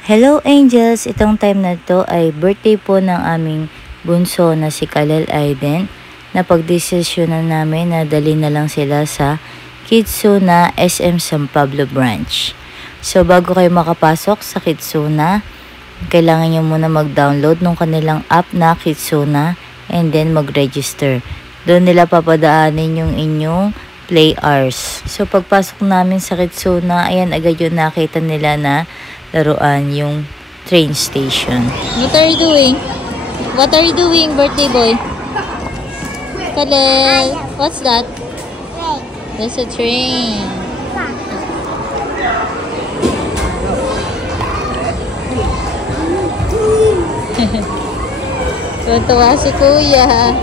Hello Angels! Itong time na to ay birthday po ng aming bunso na si Kalel Aiden. Napagdesisyonan namin na dali na lang sila sa Kidsuna SM San Pablo branch. So bago kayo makapasok sa Kidsuna, kailangan nyo muna mag-download ng kanilang app na Kidsuna and then mag-register. Doon nila papadaanin yung inyong play hours. So pagpasok namin sa Kidsuna, ayan agad yung nakita nila na laruan yung train station. What are you doing? What are you doing, birthday boy? Kalel, what's that? There's a train. Tuwa si Kuya.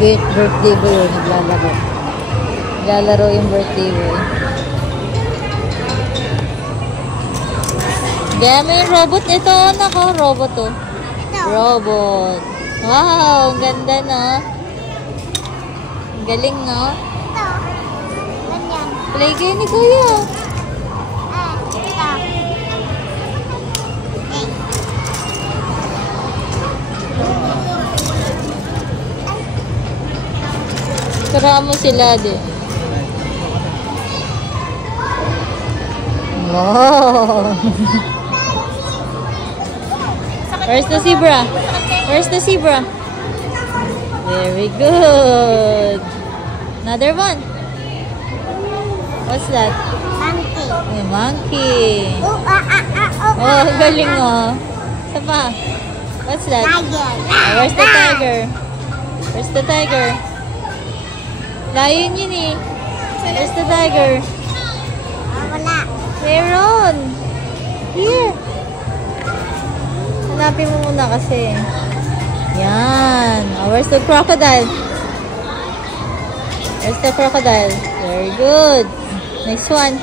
Birthday boy, naglalaro. Naglalaro yung birthday boy. Gaya mo yung robot nito, anak ko. Robot to. Robot. Wow, ang ganda no. Ang galing no. Play kayo ni Kuya. Tara mo sila din. Wow! Where's the zebra? Where's the zebra? Very good. Another one. What's that? Monkey. A monkey. Oh, galing oh. Isa pa. What's that? Tiger. Oh, where's the tiger? Where's the tiger? Lion yun eh. Where's the tiger? Wala. Meron. Here. Hanapin mo muna kasi. Yan. Oh, where's the crocodile? Where's the crocodile? Very good. Next one.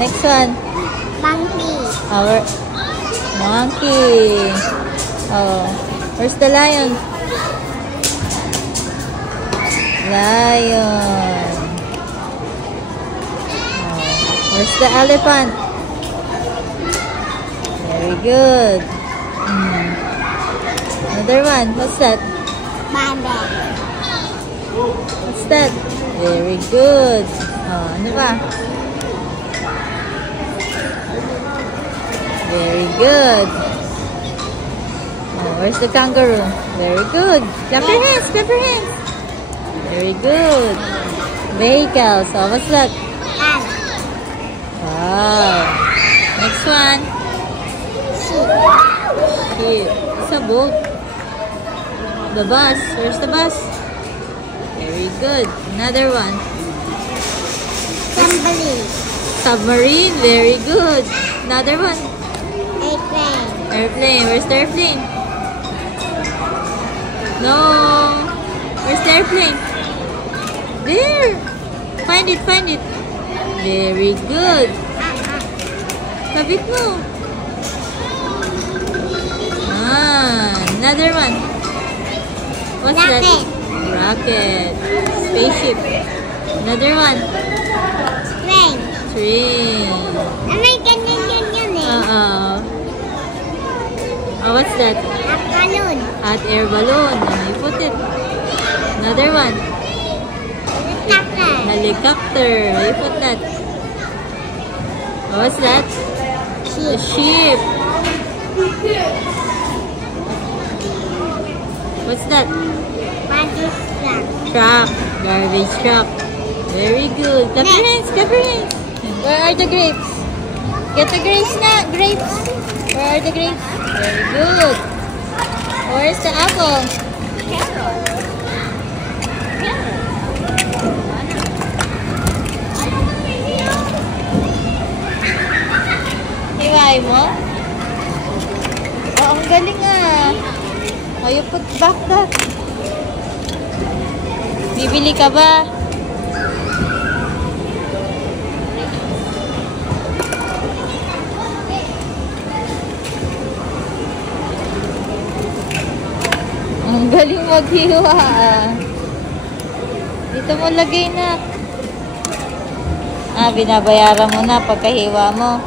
Next one. Monkey. Our monkey. Oh, where's the lion? Lion. Oh, where's the elephant? Very good. Another one. What's that? Bambi. What's that? Very good. Oh, ano ba? Very good. Oh, where's the kangaroo? Very good. Clap your hands. Clap your hands. Very good. Vehicle. So, what's that? Cat. Wow. Next one. Sheep. Here. It's a boat. The bus. Where's the bus? Very good. Another one. Submarine. Submarine. Very good. Another one. Airplane. Airplane. Where's the airplane? No. Where's the airplane? There. Find it. Find it. Very good. Kabit mo. Another one. What's Rocket. that? Rocket. Spaceship. Another one. Train. Train. May ganyan yun eh. Oh, what's that? Hot balloon. Hot air balloon. You put it. Another one. Helicopter. Helicopter. You put that. Oh, what's that? A ship. What's that? Garbage truck. Truck. Garbage truck. Very good. Clap your hands. Clap your hands. Where are the grapes? Get the grapes na. Grapes. Where are the grapes? Very good. Where's the apple? Hiwai mo? Oh, ang galing ah. Oh, you put back that. Bibili ka ba? Ang galing maghiwa ah. Dito mo lagay na. Ah, binabayaran mo na pagkahiwa mo.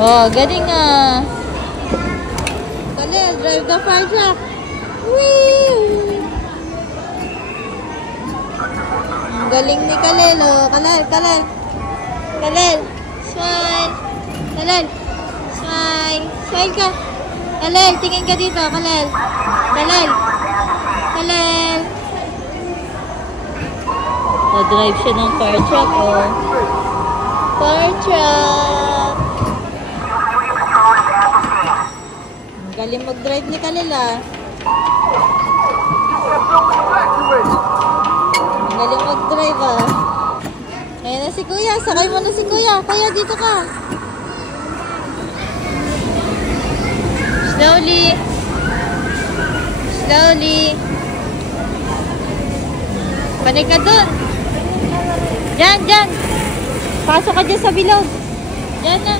Oh, galing ah. Kalel, drive the fire truck. Whee! Ang galing ni Kalel oh. Kalel, Kalel. Kalel, smile. Kalel, smile. Smile ka. Kalel, tingin ka dito. Kalel. Kalel. Kalel. Na-drive siya ng fire truck, oh. Fire truck. Ang galing mag-drive ni Kalel, ah. Ang galing mag-drive, ah. Ayan na si Kuya. Sakay mo na si Kuya. Kuya, dito ka. Slowly. Slowly. Panik ka dun. Diyan, diyan. Pasok ka dyan sa bilog. Diyan na.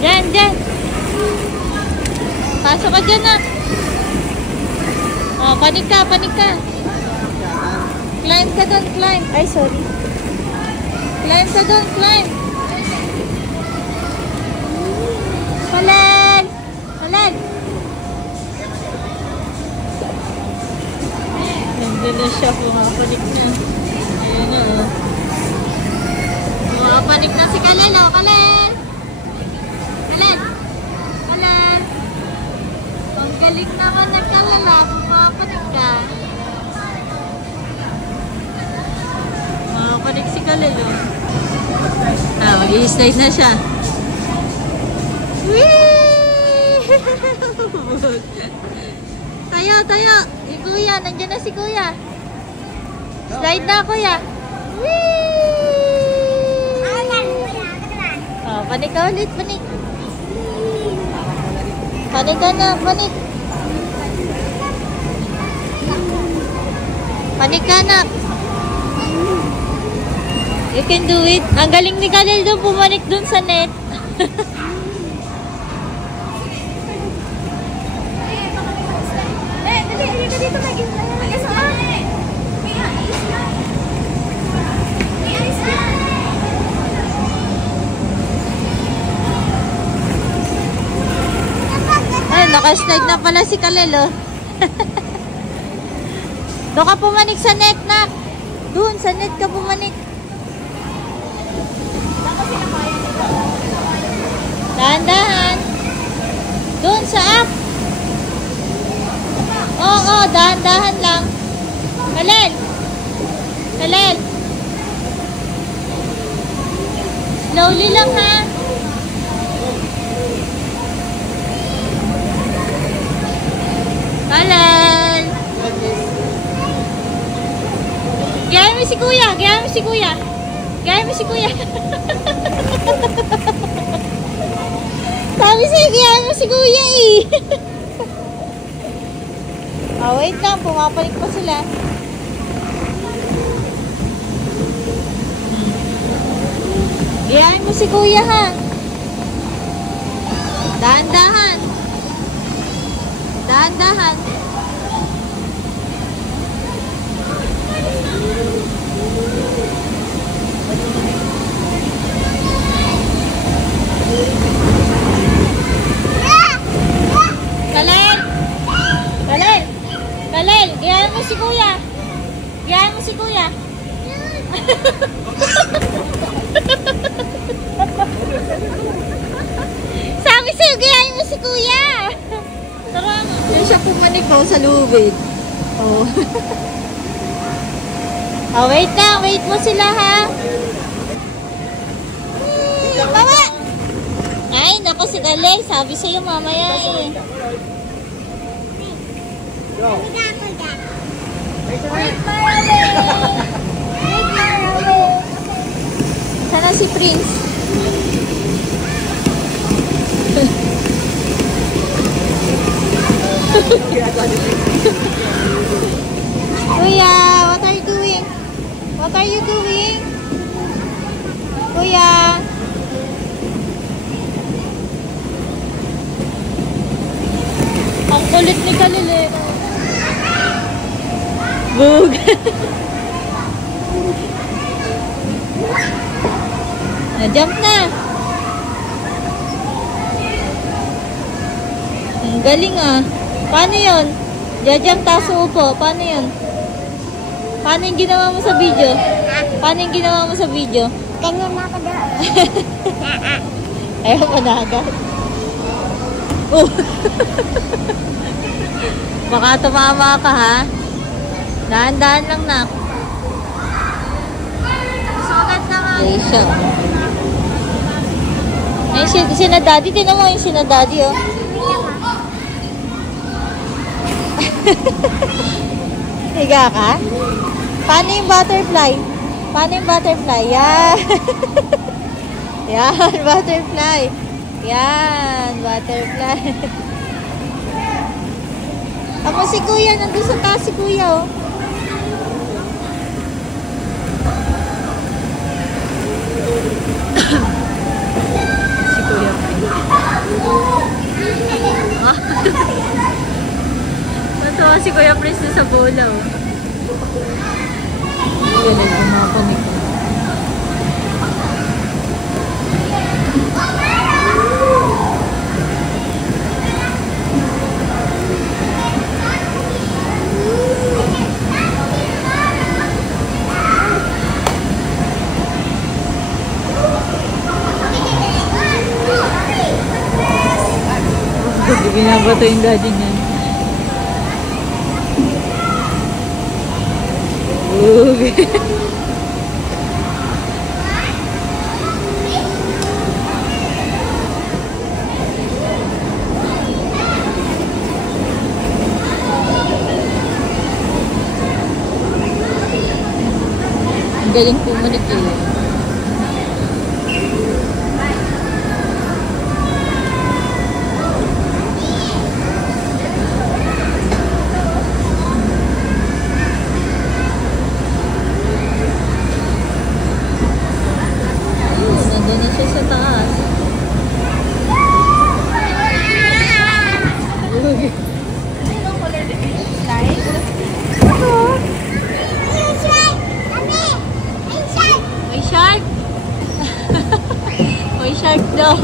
Diyan, diyan. Pasok ka dyan na. Oh, panik ka, panik ka. Climb ka dun, climb. Ay, sorry. Climb ka dun, climb. Kalel! Kalel! Nandun na siya, pumapanik na. Ayan na, oh. Pumapanik na si Kalel, oh. Kalel! Kalel! Kalel! Ang galing naman na Kalel, ah. Pumapanik ka. Pumapanik si Kalel, oh. Ah, mag-i-slide na siya. Whee! Tayo, tayo. Si Kuya, nandiyan na si Kuya. Slide na, Kuya. Whee! Oh, panik ka ulit, panik. Panik ka na, panik. Panik ka na. You can do it. Ang galing ni Kalel doon, pumanik doon sa net. Ay, naka-slide na pala si Kalel, oh. Doon ka pumanik sa net, nak. Doon, sa net ka pumanik. Dahan-dahan. Doon sa up. Oo, dahan-dahan lang. Kalel. Kalel. Slowly lang, ha. Kalel. Gaya mo si Kuya. Gaya mo si Kuya. Gaya mo si Kuya. Sabi sa'yo, gaya mo si Kuya, eh. Oh, wait lang. Pumapalik pa sila. Gayahin mo si Kuya, ha. Dahan-dahan. Dahan-dahan. Kalel! Kalel! Kalel! Gayahin mo si Kuya. Gayahin mo si Kuya. Sabi sa'yo, gayahin mo si Kuya. Tara mo. Yan siya pumanik daw sa lubid. Oh. Oh, wait lang. Wait mo sila, ha. Baba! Ay, naku si Kalel. Sabi sa'yo mamaya, eh. Sana si Prince. Kuya, what are you doing? What are you doing? Kuya. kulit ni Kalil eh. Bug. Na-jump na. Ang galing ah. Paano yun? Jajump taso upo. Paano yun? Paano yung ginawa mo sa video? Paano yung ginawa mo sa video? Ganyan ako doon. Ayaw mo na agad. Oh. Baka tumama ka ha. Dahan-dahan lang na. Sugat naman. Ay siya. Ay sina daddy. Tinan mo yung sina daddy oh. Higa ka? Paano yung butterfly? Paano yung butterfly? Yan. Yan, butterfly. Yan, butterfly. Ako si kuya, nandun sa taas si kuya oh. Si kuya. Natawa si Kuya Prince na sa bola oh. Galing, umapanik ko. Binabato yung daddy niya. Ang galing pumunik eh. Nandun na siya sa taas. May shark! May shark daw.